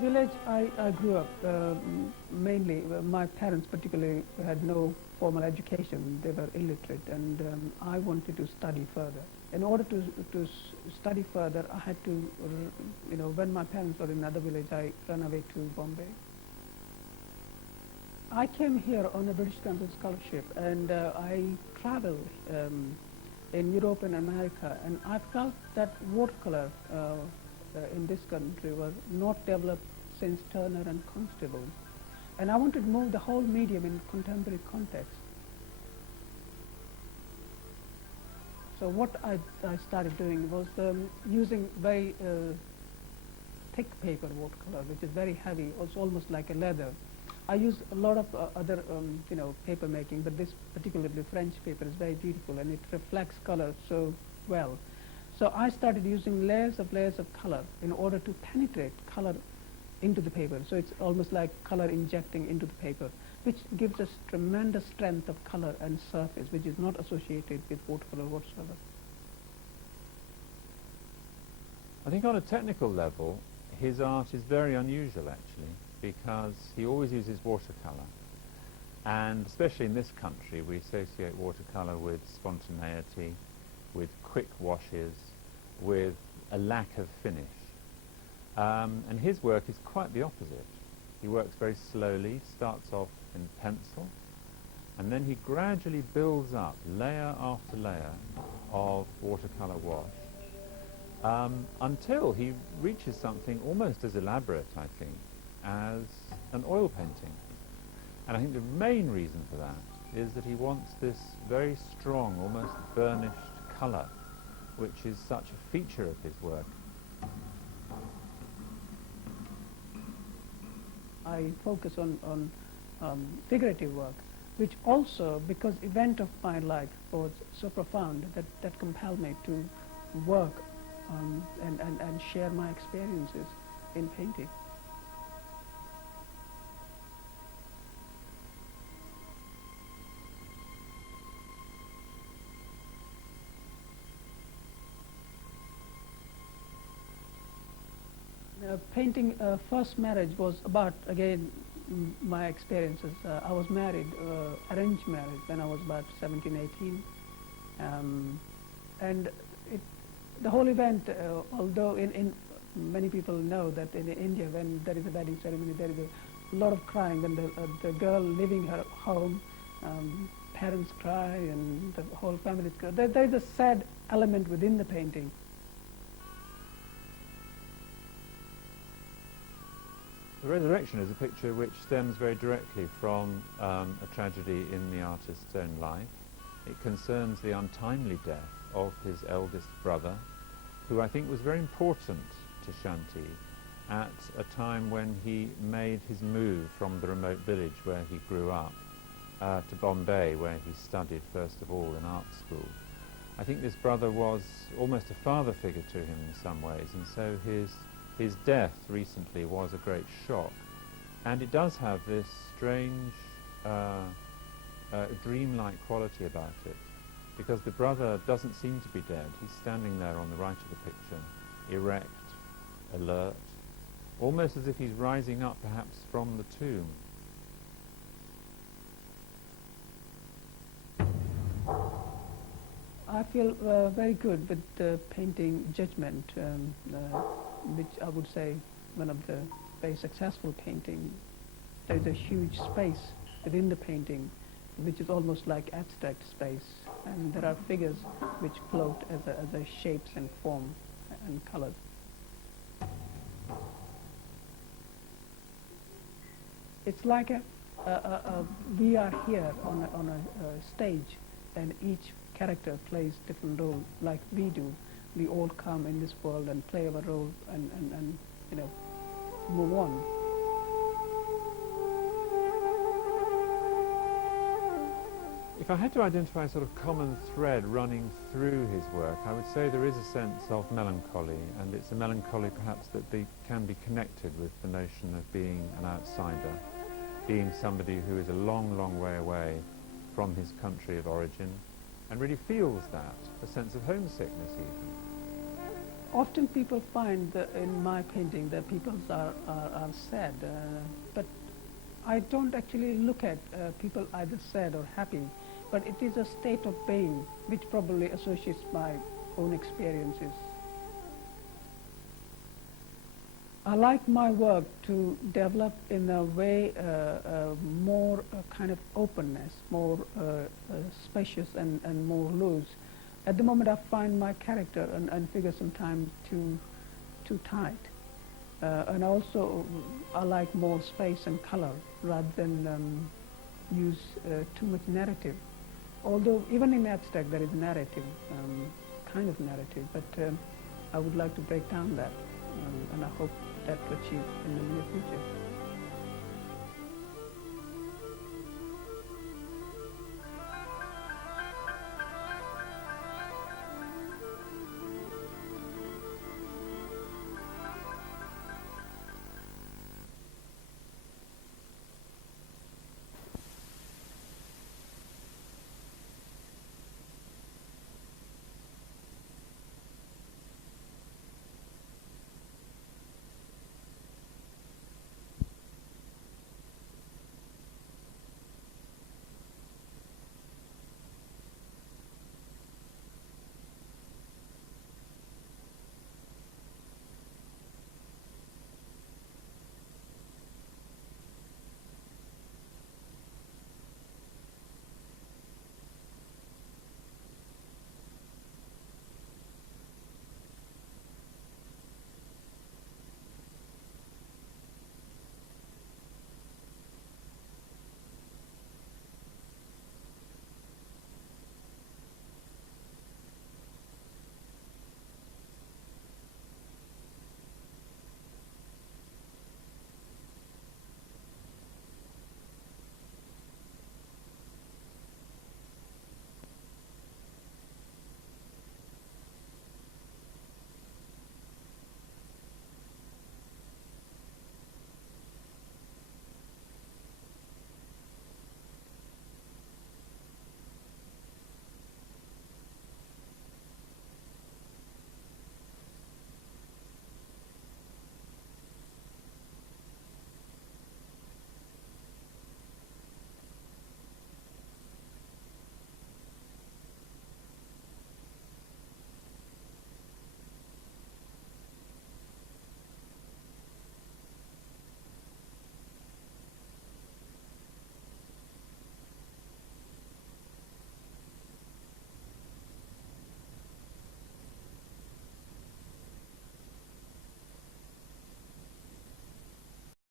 village I grew up, mainly, my parents particularly had no formal education. They were illiterate, and I wanted to study further. In order to study further, I had to, when my parents were in another village, I ran away to Bombay. I came here on a British Council scholarship, and I traveled in Europe and America, and I felt that watercolor in this country was not developed since Turner and Constable. And I wanted to move the whole medium in contemporary context. So what I started doing was using very thick paper watercolor, which is very heavy. It's almost like a leather. I used a lot of other paper making, but this particularly French paper is very beautiful, and it reflects color so well. So I started using layers of color in order to penetrate color into the paper. So it's almost like color injecting into the paper, which gives us tremendous strength of color and surface, which is not associated with watercolor whatsoever. I think on a technical level, his art is very unusual actually, because he always uses watercolor. And especially in this country, we associate watercolor with spontaneity, with quick washes, with a lack of finish. And his work is quite the opposite. He works very slowly, starts off in pencil, and then he gradually builds up layer after layer of watercolor wash until he reaches something almost as elaborate, I think, as an oil painting. And I think the main reason for that is that he wants this very strong, almost burnished colour, which is such a feature of his work. I focus on figurative work, which also, because event of my life was so profound that compelled me to work and share my experiences in painting. Painting first marriage was about, again, my experiences. I was married, arranged marriage, when I was about 17, 18. And the whole event, although in many people know that in India, when there is a wedding ceremony, there is a lot of crying. When the girl leaving her home, parents cry, and the whole family cry. There is a sad element within the painting. The Resurrection is a picture which stems very directly from a tragedy in the artist's own life. It concerns the untimely death of his eldest brother, who I think was very important to Shanti at a time when he made his move from the remote village where he grew up to Bombay, where he studied first of all in art school. I think this brother was almost a father figure to him in some ways, and so his death recently was a great shock. And it does have this strange, dreamlike quality about it, because the brother doesn't seem to be dead. He's standing there on the right of the picture, erect, alert, almost as if he's rising up perhaps from the tomb. I feel very good with painting Judgment, which I would say one of the very successful painting. There is a huge space within the painting, which is almost like abstract space, and there are figures which float as a shapes and form and colors. It's like we are here on a stage, and each character plays different role like we do. We all come in this world and play our role and move on. If I had to identify a sort of common thread running through his work, I would say there is a sense of melancholy, and it's a melancholy perhaps that can be connected with the notion of being an outsider, being somebody who is a long, long way away from his country of origin, and really feels that, a sense of homesickness even. Often people find that in my painting that people are sad, but I don't actually look at people either sad or happy, but it is a state of being which probably associates my own experiences. I like my work to develop in a way more kind of openness, more spacious and more loose. At the moment I find my character and figure sometimes too tight. And also I like more space and color rather than use too much narrative. Although even in abstract there is narrative, kind of narrative, but I would like to break down that, and I hope that to achieve in the near future.